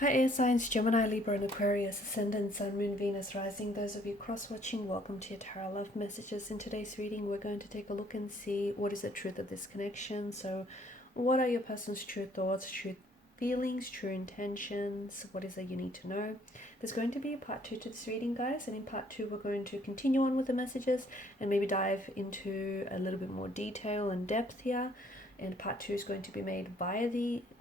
Hi air signs, Gemini, Libra and Aquarius, Ascendant, Sun, Moon, Venus, Rising. Those of you cross-watching, welcome to your Tarot Love Messages. In today's reading, we're going to take a look and see what is the truth of this connection. So what are your person's true thoughts, true feelings, true intentions? What is it you need to know? There's going to be a part 2 to this reading, guys. And in part 2, we're going to continue on with the messages and maybe dive into a little bit more detail and depth here. And part 2 is going to be made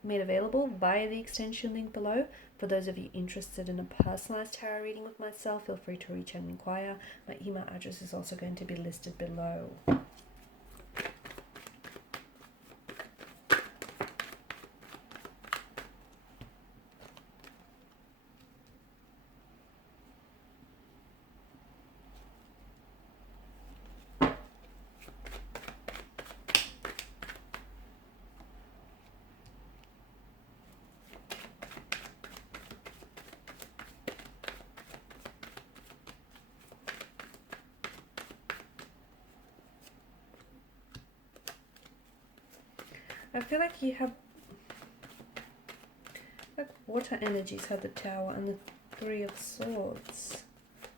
available via the extension link below. For those of you interested in a personalized tarot reading with myself, feel free to reach out and inquire. My email address is also going to be listed below. I feel like you have like water energies have the Tower and the Three of Swords.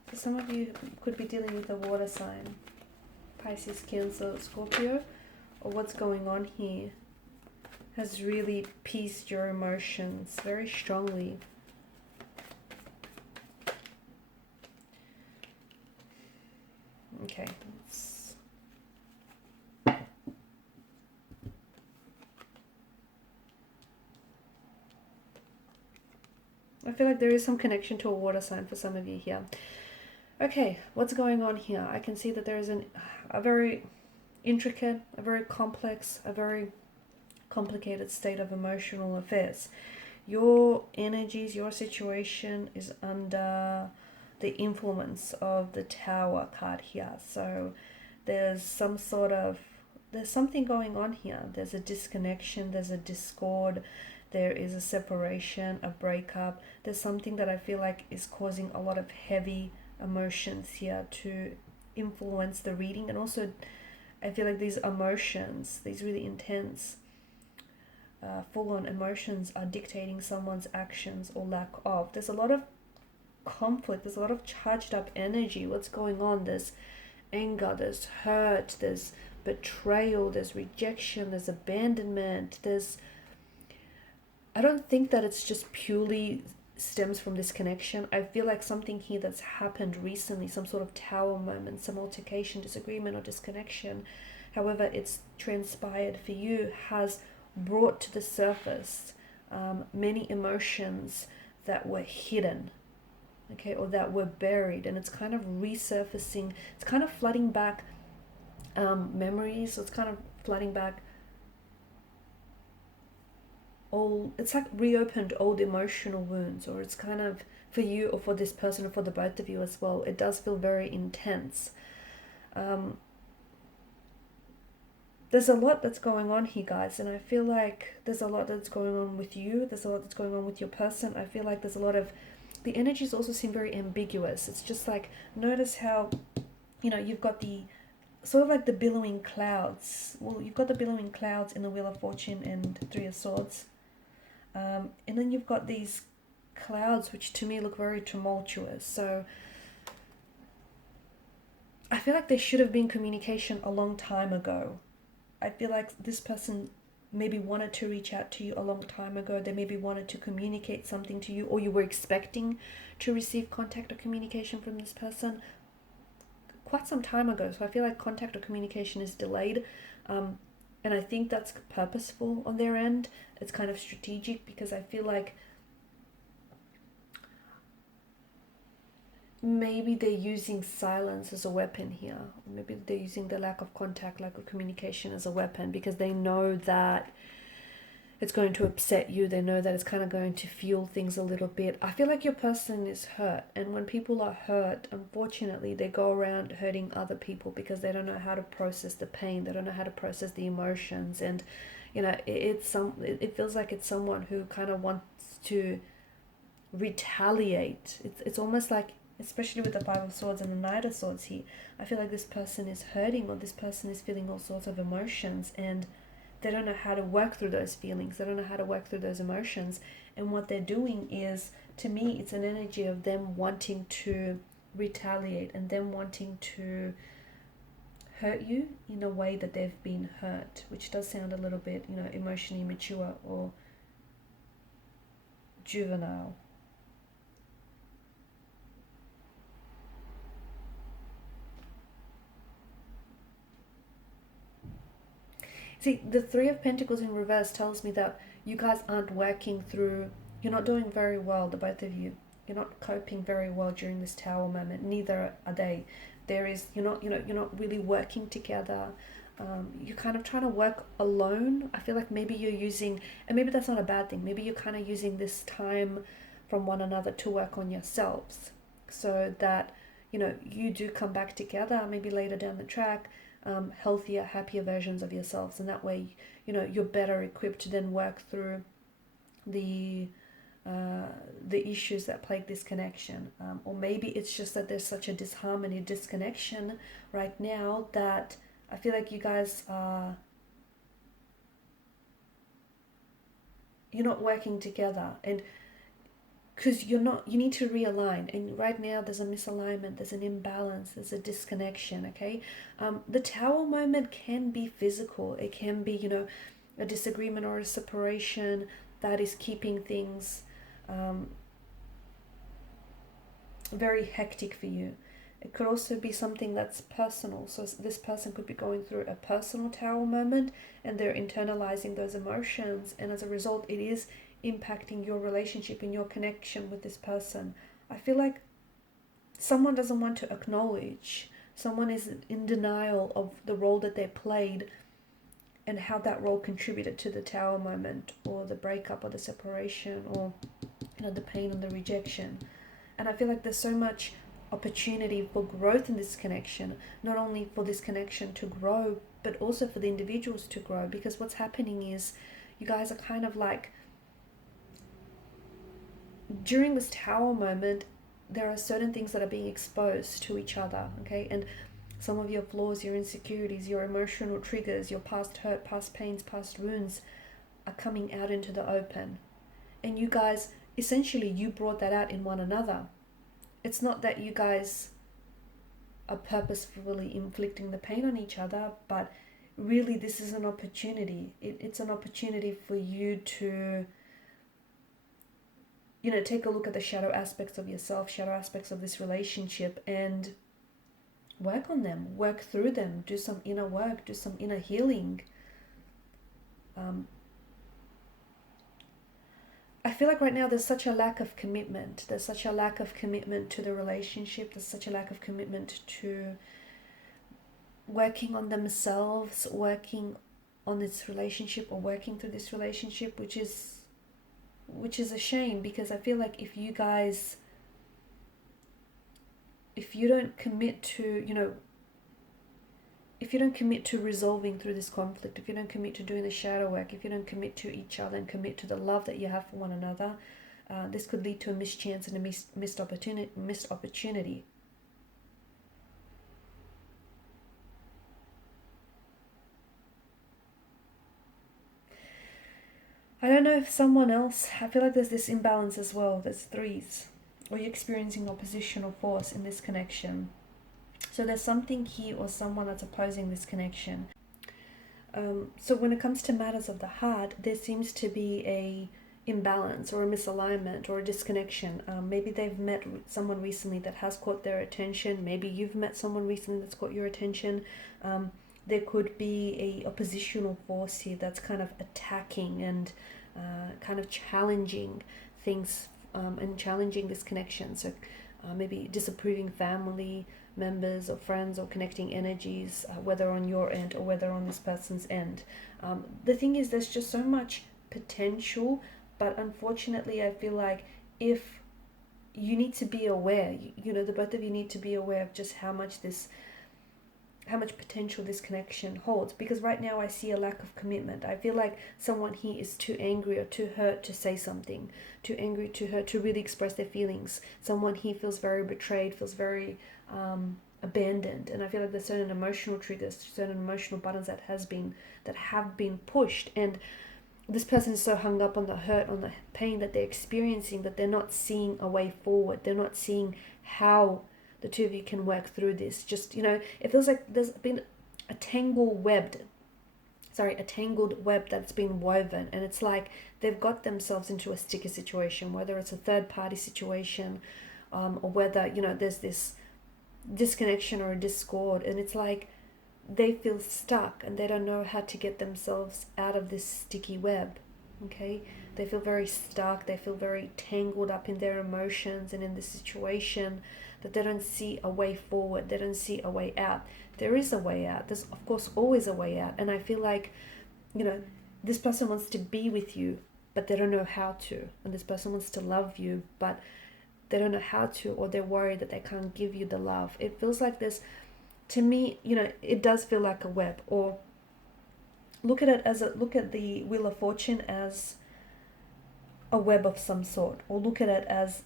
So some of you could be dealing with a water sign, Pisces, Cancer, Scorpio, or what's going on here has really pieced your emotions very strongly. Okay, I feel like there is some connection to a water sign for some of you here. Okay, what's going on here? I can see that there is a very intricate, a very complex, a very complicated state of emotional affairs. Your energies, your situation is under the influence of the Tower card here. So there's something going on here. There's a disconnection, there's a discord, there is a separation, a breakup. There's something that I feel like is causing a lot of heavy emotions here to influence the reading. And also I feel like these emotions, these really intense full-on emotions are dictating someone's actions or lack of. There's a lot of conflict, there's a lot of charged up energy. What's going on? There's anger, there's hurt, there's betrayal, there's rejection, there's abandonment, I don't think that it's just purely stems from this connection. I feel like something here that's happened recently, some sort of Tower moment, some altercation, disagreement or disconnection, however it's transpired for you, has brought to the surface many emotions that were hidden, okay, or that were buried, and it's kind of resurfacing. It's kind of flooding back memories. It's kind of flooding back it's like reopened old emotional wounds, or it's kind of, for you or for this person or for the both of you as well, it does feel very intense. There's a lot that's going on here, guys, and I feel like there's a lot that's going on with you, there's a lot that's going on with your person. I feel like there's a lot of, the energies also seem very ambiguous. It's just like, notice how, you've got the sort of like the billowing clouds. Well, you've got the billowing clouds in the Wheel of Fortune and Three of Swords. And then you've got these clouds which to me look very tumultuous. So I feel like there should have been communication a long time ago. I feel like this person maybe wanted to reach out to you a long time ago. They maybe wanted to communicate something to you, or you were expecting to receive contact or communication from this person quite some time ago. So I feel like contact or communication is delayed. And I think that's purposeful on their end. It's kind of strategic, because I feel like maybe they're using silence as a weapon here. Maybe they're using the lack of contact, lack of communication as a weapon, because they know that it's going to upset you. They know that it's kind of going to fuel things a little bit. I feel like your person is hurt. And when people are hurt, unfortunately, they go around hurting other people because they don't know how to process the pain. They don't know how to process the emotions. And, it feels like it's someone who kind of wants to retaliate. It's almost like, especially with the Five of Swords and the Knight of Swords here, I feel like this person is hurting, or this person is feeling all sorts of emotions, and they don't know how to work through those feelings. They don't know how to work through those emotions. And what they're doing is, to me, it's an energy of them wanting to retaliate and them wanting to hurt you in a way that they've been hurt, which does sound a little bit, emotionally immature or juvenile. See, the Three of Pentacles in reverse tells me that you guys aren't working through, you're not doing very well, the both of you. You're not coping very well during this Tower moment. Neither are they. You're not really working together. You're kind of trying to work alone. I feel like maybe you're using, and maybe that's not a bad thing, maybe you're kind of using this time from one another to work on yourselves, so that, you do come back together, maybe later down the track, healthier, happier versions of yourselves, and that way, you're better equipped to then work through the issues that plague this connection. Or maybe it's just that there's such a disharmony, disconnection right now that I feel like you guys are, you're not working together, and because you need to realign, and right now there's a misalignment, there's an imbalance, there's a disconnection. Okay, the Tower moment can be physical. It can be, a disagreement or a separation that is keeping things very hectic for you. It could also be something that's personal. So this person could be going through a personal Tower moment, and they're internalizing those emotions, and as a result, it is impacting your relationship and your connection with this person. I feel like someone doesn't want to acknowledge, someone is in denial of the role that they played and how that role contributed to the Tower moment, or the breakup, or the separation, or the pain and the rejection. And I feel like there's so much opportunity for growth in this connection, not only for this connection to grow, but also for the individuals to grow. Because what's happening is, you guys are kind of like, during this Tower moment, there are certain things that are being exposed to each other, okay? And some of your flaws, your insecurities, your emotional triggers, your past hurt, past pains, past wounds are coming out into the open. And you guys, essentially, you brought that out in one another. It's not that you guys are purposefully inflicting the pain on each other, but really this is an opportunity. It's an opportunity for you to, take a look at the shadow aspects of yourself, shadow aspects of this relationship, and work on them, work through them, do some inner work, do some inner healing. I feel like right now there's such a lack of commitment. There's such a lack of commitment to the relationship. There's such a lack of commitment to working on themselves, working on this relationship, or working through this relationship, which is a shame, because I feel like if you don't commit to, if you don't commit to resolving through this conflict, if you don't commit to doing the shadow work, if you don't commit to each other and commit to the love that you have for one another, this could lead to a mischance and a missed opportunity. I don't know if someone else, I feel like there's this imbalance as well. There's threes, or you're experiencing oppositional force in this connection. So there's something here or someone that's opposing this connection. So when it comes to matters of the heart, there seems to be a imbalance or a misalignment or a disconnection. Maybe they've met someone recently that has caught their attention. Maybe you've met someone recently that's caught your attention. There could be a oppositional force here that's kind of attacking and kind of challenging things, and challenging this connection. So maybe disapproving family members or friends, or connecting energies, whether on your end or whether on this person's end. The thing is, there's just so much potential, but unfortunately I feel like if you need to be aware, the both of you need to be aware of just how much potential this connection holds, because right now I see a lack of commitment. I feel like someone here is too angry or too hurt to say something, too angry, too hurt to really express their feelings. Someone here feels very betrayed, feels very abandoned, and I feel like there's certain emotional triggers, certain emotional buttons that have been pushed. And this person is so hung up on the hurt, on the pain that they're experiencing, that they're not seeing a way forward. They're not seeing how the two of you can work through this. Just, it feels like there's been a tangled web that's been woven, and it's like they've got themselves into a sticky situation, whether it's a third party situation, or whether, there's this disconnection or a discord, and it's like they feel stuck and they don't know how to get themselves out of this sticky web. Okay, they feel very stuck, they feel very tangled up in their emotions and in the situation, that they don't see a way forward, they don't see a way out. There is a way out, there's of course always a way out, and I feel like, this person wants to be with you, but they don't know how to, and this person wants to love you, but they don't know how to, or they're worried that they can't give you the love. It feels like this, to me, it does feel like a web. Or look at the Wheel of Fortune as a web of some sort, or look at it as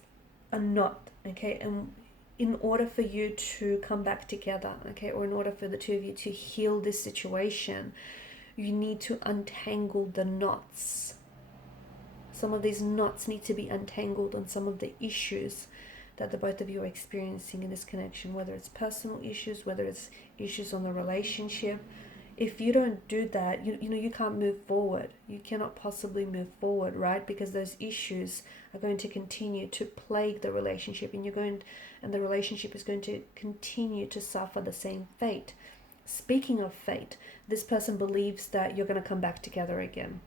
a knot, okay? And in order for you to come back together, okay, or in order for the two of you to heal this situation, you need to untangle the knots. Some of these knots need to be untangled on some of the issues that the both of you are experiencing in this connection, whether it's personal issues, whether it's issues on the relationship. If you don't do that, you can't move forward. You cannot possibly move forward, right? Because those issues are going to continue to plague the relationship, and the relationship is going to continue to suffer the same fate. Speaking of fate, this person believes that you're going to come back together again.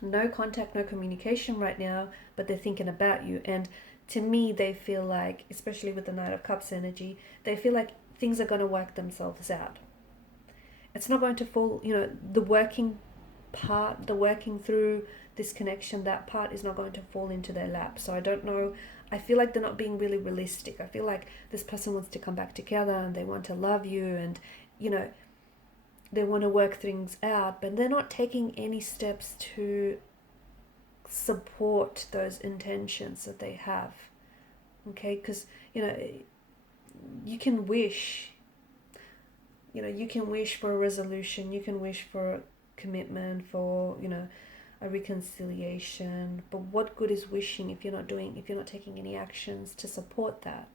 No contact, no communication right now, but they're thinking about you. And to me, they feel like, especially with the Knight of Cups energy, they feel like things are going to work themselves out. It's not going to fall, the working through this connection, that part is not going to fall into their lap. So I don't know, I feel like they're not being really realistic. I feel like this person wants to come back together, and they want to love you, and, they want to work things out, but they're not taking any steps to support those intentions that they have. Okay, because you can wish for a resolution, you can wish for commitment, for a reconciliation, but what good is wishing if you're not taking any actions to support that?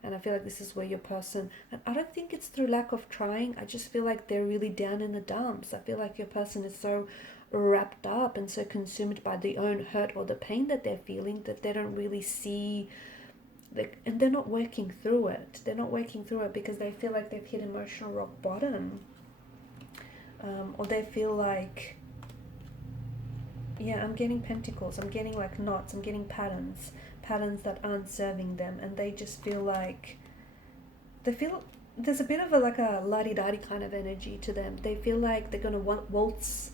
And I feel like this is where your person, and I don't think it's through lack of trying, I just feel like they're really down in the dumps. I feel like your person is so wrapped up and so consumed by the own hurt or the pain that they're feeling, that they don't really see, and they're not working through it. They're not working through it because they feel like they've hit emotional rock bottom. Or they feel like, I'm getting pentacles, I'm getting like knots, I'm getting patterns that aren't serving them, and they just feel like there's a bit of a la-di-da-di kind of energy to them. They feel like they're going to waltz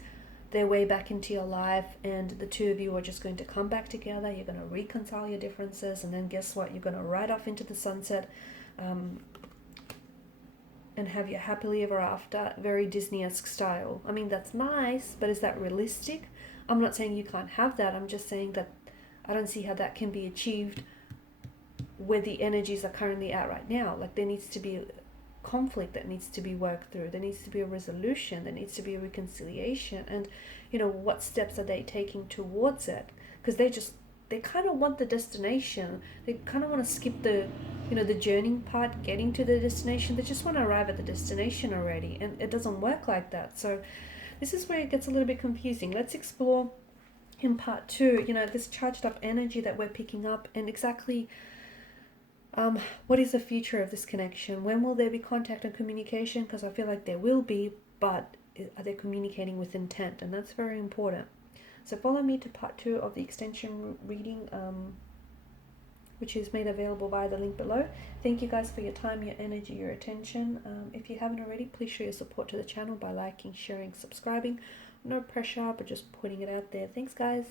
their way back into your life, and the two of you are just going to come back together. You're going to reconcile your differences, and then guess what? You're going to ride off into the sunset, and have your happily ever after, very Disney-esque style. I mean, that's nice, but is that realistic? I'm not saying you can't have that. I'm just saying that I don't see how that can be achieved where the energies are currently at right now. Like, there needs to be a conflict that needs to be worked through. There needs to be a resolution. There needs to be a reconciliation. And, what steps are they taking towards it? Because they kind of want the destination. They kind of want to skip the, the journeying part, getting to the destination. They just want to arrive at the destination already. And it doesn't work like that. So this is where it gets a little bit confusing. Let's explore in part 2, this charged up energy that we're picking up, and exactly what is the future of this connection? When will there be contact and communication? Because I feel like there will be, but are they communicating with intent? And that's very important. So follow me to part 2 of the extension reading, which is made available via the link below. Thank you guys for your time, your energy, your attention. If you haven't already, please show your support to the channel by liking, sharing, subscribing. No pressure, but just putting it out there. Thanks, guys.